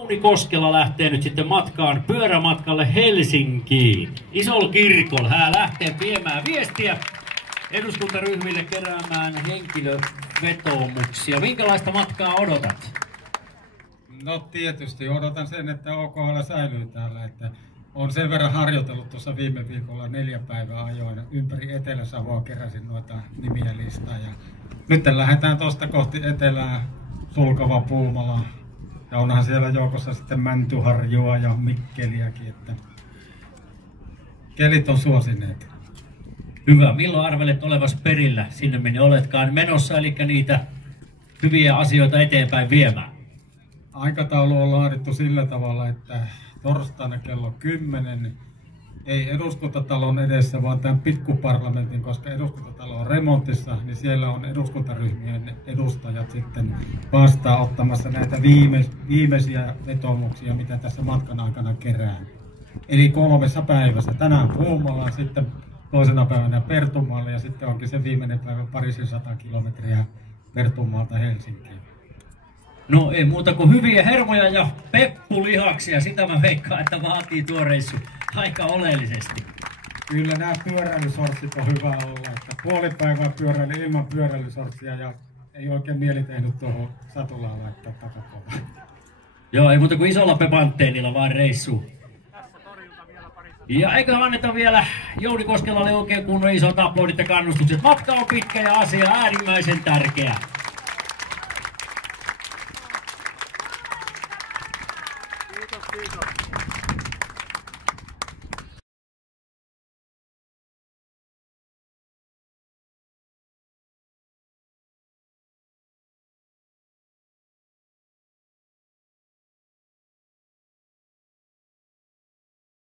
Jouni Koskela lähtee nyt sitten matkaan pyörämatkalle Helsinkiin. Isolla kirkolla hän lähtee viemään viestiä eduskuntaryhmille, keräämään henkilövetoomuksia. Minkälaista matkaa odotat? No tietysti odotan sen, että OKL säilyy täällä. Että olen sen verran harjoitellut tuossa viime viikolla 4 päivää ajoin ympäri Etelä-Savoa, keräsin noita nimiä listaa. Ja nyt lähdetään tuosta kohti etelää, Sulkava, Puumala. Ja onhan siellä joukossa sitten Mäntyharjua ja Mikkeliäkin, että kelit on suosineet. Hyvä. Milloin arvelet olevas perillä sinne, minne oletkaan menossa, eli niitä hyviä asioita eteenpäin viemään? Aikataulu on laadittu sillä tavalla, että torstaina kello 10 ei eduskuntatalon edessä, vaan tämän pikkuparlamentin, koska eduskuntatalo on remontissa, niin siellä on eduskuntaryhmien edustajat sitten vastaanottamassa näitä viimeisiä vetoomuksia, mitä tässä matkan aikana kerään. Eli 3 päivässä. Tänään Puumalaan, sitten toisena päivänä Pertunmaalle ja sitten onkin se viimeinen päivä parisin 100 kilometriä Pertunmaalta Helsinkiin. No ei muuta kuin hyviä hermoja ja peppulihaksia. Sitä mä veikkaan, että vaatii tuo reissu aika oleellisesti. Kyllä nämä pyöräilysortsit on hyvä olla. Että puoli päivää pyöräily ilman pyöräilysortsia ja ei oikein mieli tehnyt tuohon satulaan laittaa takapuolella. Joo, ei muuta kuin isolla pepantteenilla vaan reissuun. Ja eiköhän anneta vielä Jouni Koskelalle oikein kunnon isot aplodit ja kannustukset. Matka on pitkä ja asia äärimmäisen tärkeä.